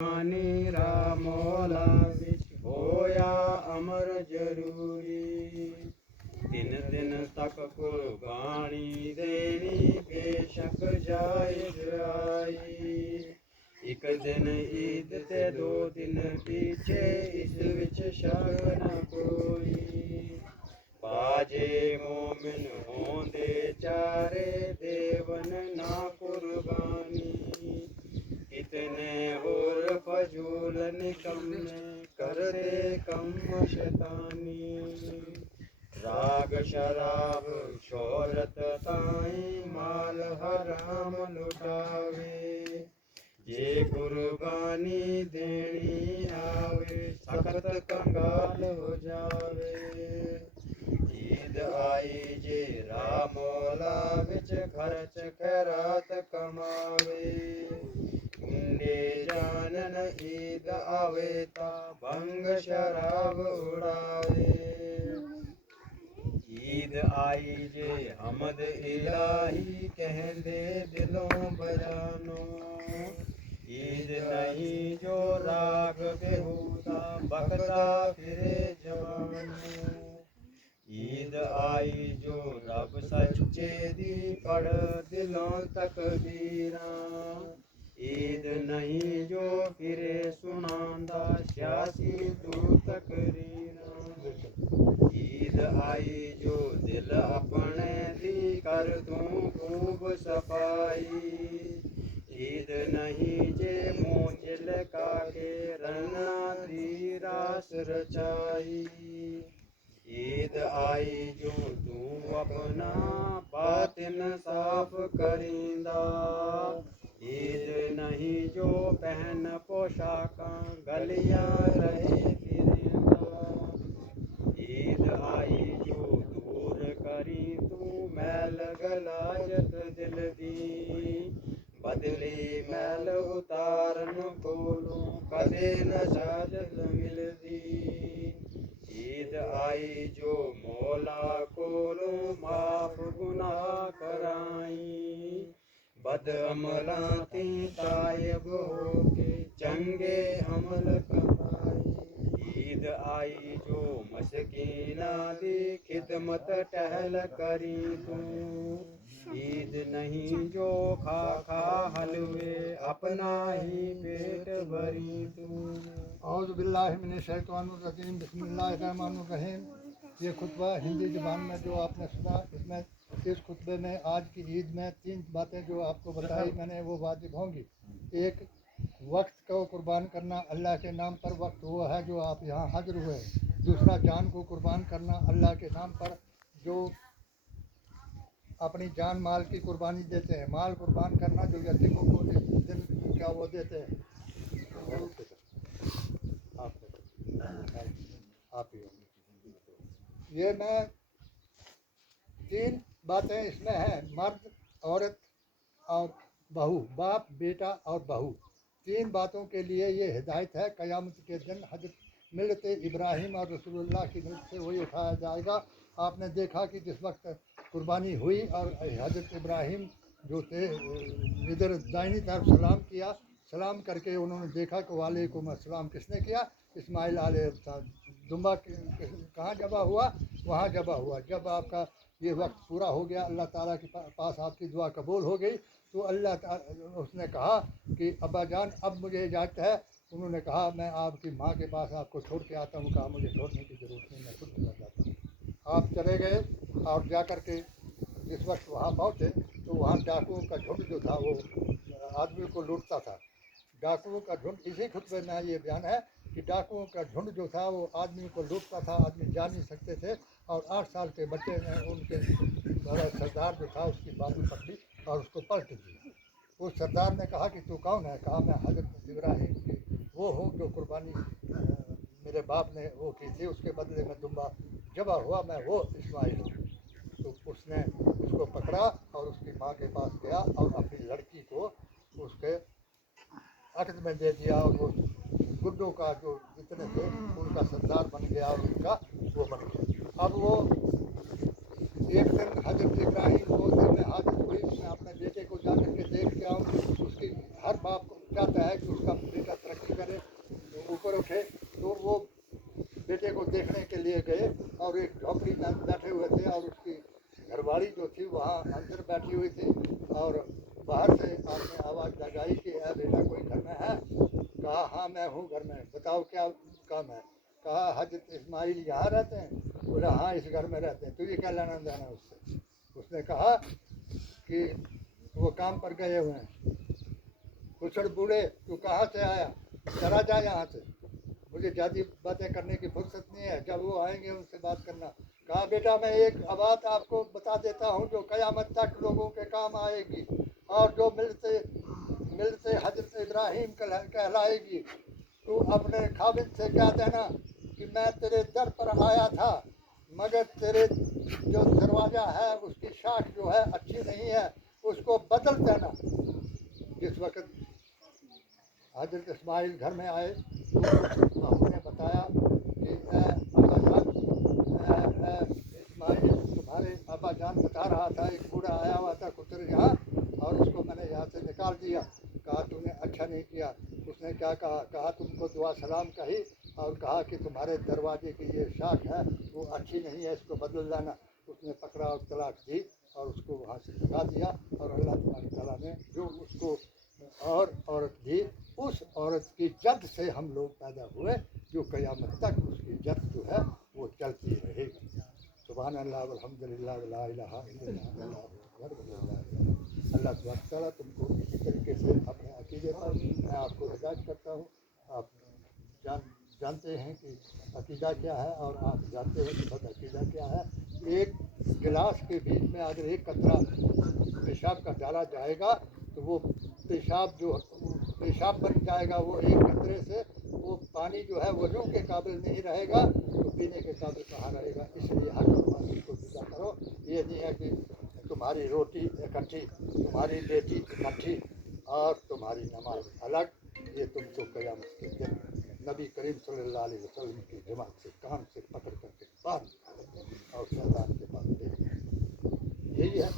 ਨੀਰਾ ਮੌਲਾ ਵਿੱਚ ਹੋਇਆ ਅਮਰ ਜ਼ਰੂਰੀ। 3 ਦਿਨ ਤੱਕ ਕੁਰਬਾਨੀ ਦੇਣੀ ਬੇਸ਼ੱਕ ਜਾਇਜ਼ ਆਈ। ਇੱਕ ਦਿਨ ਈਦ ਤੇ 2 ਦਿਨ ਪਿੱਛੇ ਇਸ ਵਿੱਚ ਸ਼ੱਕ ਨਾ ਕੋਈ। ਬਾਜੇ ਮੋਮਿਨ ਹੋਂਦੇ ਚਾਰੇ ਦੇਵਨ ਨਾ ਕੁਰਬਾਨੀ। ਕਿਤਨੇ ਹੋਰ ਫਜ਼ੂਲ ਨਿਕੰਮੇ ਕਰਦੇ ਕੰਮ ਸ਼ੈਤਾਨੀ। ਰਾਗ ਸ਼ਰਾਬ ਸ਼ੋਹਰਤ ਤਾਈਂ ਮਾਲ ਹਰਾਮ ਲੁਟਾਵੇ। ਜੇ ਕੁਰਬਾਨੀ ਦੇਣੀ ਆਵੇ ਸਖਤ ਕੰਗਾਲ ਹੋ ਜਾਵੇ। ਈਦ ਆਈ ਜੇ ਰਾਹ ਮੌਲਾ ਵਿੱਚ ਖਰਚ ਖੈਰਾਤ ਕਮਾਵੇ। ਮੁੰਡੇ ਜਾਣਨ ਈਦ ਆਵੇ ਤਾਂ ਭੰਗ ਸ਼ਰਾਬ ਉਡਾਵੇ। ਈਦ ਆਈ ਜੇ ਹਮਦ ਇਲਾਹੀ ਕਹਿੰਦੇ ਦਿਲੋਂ ਬਜਾਨੋ। ਈਦ ਨਹੀਂ ਜੋ ਰਾਗ ਬੇਹੂਦਾ ਬਕਦਾ ਫਿਰੇ ਜਵਾਨੋ। ਈਦ ਆਈ ਜੋ ਰੱਬ ਸੱਚੇ ਦੀ ਪੜ ਦਿਲੋਂ ਤਕਬੀਰਾਂ। ਈਦ ਨਹੀਂ ਜੋ ਫਿਰੇ ਸੁਣਾਉਂਦਾ ਸਿਆਸੀ ਤੂੰ ਤਕਰੀਰਾਂ। ਈਦ ਆਈ ਜੋ ਦਿਲ ਆਪਣੇ ਦੀ ਕਰ ਤੂੰ ਖੂਬ ਸਫਾਈ। ਈਦ ਨਹੀਂ ਜੇ ਮੂੰਹ ਚਿਲਕਾ ਕੇ ਰਣਾ ਦੀ ਰਾਸ ਰਚਾਈ। ਈਦ ਆਈ ਜੋ ਤੂੰ ਆਪਣਾ ਬਾਤਿਨ ਸਾਫ਼ ਕਰੀਂਦਾ। ਈਦ ਨਹੀਂ ਜੋ ਪਹਿਨ ਪੋਸ਼ਾਕਾਂ ਗਲੀਆਂ ਰਹੇ ਫਿਰਿੰਦਾ। ਈਦ ਆਈ ਜੋ ਦੂਰ ਕਰੀ ਤੂੰ ਮੈਲ ਗਲਾਜਤ ਦਿਲ ਦੀ। ਬਦਲੀ ਮੈਲ ਉਤਾਰਨ ਕੋਲੋਂ ਕਦੇ ਨ ਸਾਜਤ ਮਿਲਦੀ। ਈਦ ਆਈ ਜੋ ਮੌਲਾ ਕੋਲੋਂ ਮਾਫ ਗੁਨਾਹ ਕਰਾਈ। ਬਦ ਅਮਲਾਂ ਤੇ ਤਾਇਬ ਹੋ ਕੇ ਚੰਗੇ ਅਮਲ ਕਮਾਈ। ਈਦ ਆਈ ਜੋ ਮਸਕੀਨਾਂ ਦੀ ਖਿਦਮਤ ਟਹਿਲ ਕਰੀ ਤੂੰ। ਈਦ ਨਹੀਂ ਜੋ ਖਾ ਖਾ ਹਲਵੇ अपना ही पेट भरी तू। औज़ु बिल्लाहि मिनश शैतानिर रजीम बिस्मिल्लाहिर रहमानिर रहीम। ये खुतबा हिंदी ज़बान में जो आपने सुना, इसमें इस खुतबे में आज की ईद में 3 बातें जो आपको बताई मैंने वो वाजिब होंगी। एक, वक्त को कुर्बान करना अल्लाह के नाम पर, वक्त वो है जो आप यहाँ हाजिर हुए। दूसरा, जान को कुर्बान करना अल्लाह के नाम पर, जो अपनी जान माल की कुर्बानी देते हैं। माल कुर्बान करना जो यतीमों को दिन क्या वो देते हैं। आप ही ये मैं 3 बातें इसमें हैं, मर्द, औरत और बहू, बाप, बेटा और बहू। 3 बातों के लिए ये हिदायत है। क़यामत के दिन हज़रत मिलत इब्राहीम और रसूलुल्लाह की मिलत से वही उठाया जाएगा। आपने देखा कि जिस वक्त कुर्बानी हुई और हज़रत इब्राहीम जो थे इधर दाहिनी तरफ सलाम किया, सलाम करके उन्होंने देखा कि वालेकुम अस्सलाम किसने किया, इस्माइल अलैहिस्सलाम। दुम्बा कहाँ जबा हुआ, वहाँ जबा हुआ। जब आपका ये वक्त पूरा हो गया, अल्लाह ताला के पास आपकी दुआ कबूल हो गई, तो अल्लाह ताला उसने कहा कि अब्बा जान अब मुझे इजाज़त है। उन्होंने कहा मैं आपकी माँ के पास आपको छोड़ के आता हूँ। कहा मुझे छोड़ने की ज़रूरत नहीं, मैं खुद चला जाता हूँ। आप चले गए और जा कर के जिस वक्त वहाँ पहुँचे तो वहाँ डाकुओं का झुंड जो था वो आदमी को लूटता था। डाकुओं का झुंड, इसी खुतबे में ये बयान है कि डाकुओं का झुंड जो था वो आदमी को लूटता था। आदमी जा नहीं सकते थे और 8 साल के बच्चे ने उनके बड़ा सरदार जो था उसकी बाजू पकड़ी और उसको पलट दिया। उस सरदार ने कहा कि तू कौन है? कहा मैं हज़रत इब्राहीम की वो हूँ जो कुर्बानी मेरे बाप ने वो की थी, उसके बदले में दुम्बा जबा हुआ, मैं वो इस्माइल हूँ। तो उसने उसको पकड़ा और उसकी माँ के पास गया और अपनी लड़की को उसके अक़द में दे दिया और वो गुड्डों का जो जितने थे उनका सरदार बन गया और उनका वो बन गया। अब वो एक दिन हज़रत इब्राहीम को दिल में आदत हुई, मैं अपने बेटे को जा कर के देख के आऊँ। उसकी हर बाप को चाहता है कि उसका बेटा तरक्की और एक झोपड़ी में बैठे हुए थे और उसकी घरवाली जो थी वहाँ अंदर बैठी हुई थी और बाहर से आपने आवाज़ लगाई कि बेटा कोई घर में है? कहा हाँ मैं हूँ घर में, बताओ क्या काम है? कहा हजरत इस्माइल यहाँ रहते हैं? बोला हाँ इस घर में रहते हैं, तुझे क्या लेना देना उससे? उसने कहा कि वो काम पर गए हुए हैं। कुछड़ बूढ़े तू कहाँ से आया, चला जा यहाँ से, मुझे ज़्यादा बातें करने की फुर्सत नहीं है, जब वो आएंगे उनसे बात करना। कहा बेटा मैं एक बात आपको बता देता हूँ जो क़यामत तक लोगों के काम आएगी और जो मिलते मिलते हजरत इब्राहीम कहलाएगी। तू अपने खाविद से कह देना कि मैं तेरे दर पर आया था मगर तेरे जो दरवाज़ा है उसकी शाख जो है अच्छी नहीं है, उसको बदल देना। जिस वक्त हजरत इस्माइल घर में आए तो बहू ने बताया कि अब्बा जान, इस्माइल तुम्हारे अब्बा जान बता रहा था एक बूढ़ा आया हुआ था कुतर यहाँ और उसको मैंने यहाँ से निकाल दिया। कहा तूने अच्छा नहीं किया। उसने क्या कहा? कहा तुमको दुआ सलाम कही और कहा कि तुम्हारे दरवाजे की ये शाख है वो अच्छी नहीं है, इसको बदल लाना। उसने पकड़ा और तलाक दी और उसको वहाँ से भगा दिया और अल्लाह तबारक तआला ने जो उसको और औरत दी, उस औरत की जद से हम लोग पैदा हुए जो क़यामत तक उसकी जद जो है वो चलती रहेगी। सुभान अल्लाह वल्हम्दुलिल्लाह वला इलाहा इल्लल्लाह वल्लाहु अकबर वलिल्लाहिल अल्लाह तबारक तआला तुमको इसी तरीके से अपने अकीदे पर मैं आपको हिदायत करता हूँ। आप जानते हैं कि अकीदा क्या है और आप जानते हैं कि बद अकीदा क्या है। एक गिलास के बीच में अगर एक कतरा पेशाब का डाला जाएगा तो वो पेशाब जो पेशाब बन जाएगा, वो एक कतरे से वो पानी जो है वजू के काबिल नहीं रहेगा तो पीने के काबिल कहाँ रहेगा। इसलिए हर नमाज़ी को जुदा करो। ये नहीं है कि तुम्हारी रोटी इकट्ठी, तुम्हारी बेटी इकट्ठी और तुम्हारी नमाज अलग। ये तुमको क़यामत के दिन नबी करीम सल्लल्लाहु अलैहि वसल्लम की जमात से कान से पकड़ करके बांध और शैतान के पास भेज, यही है।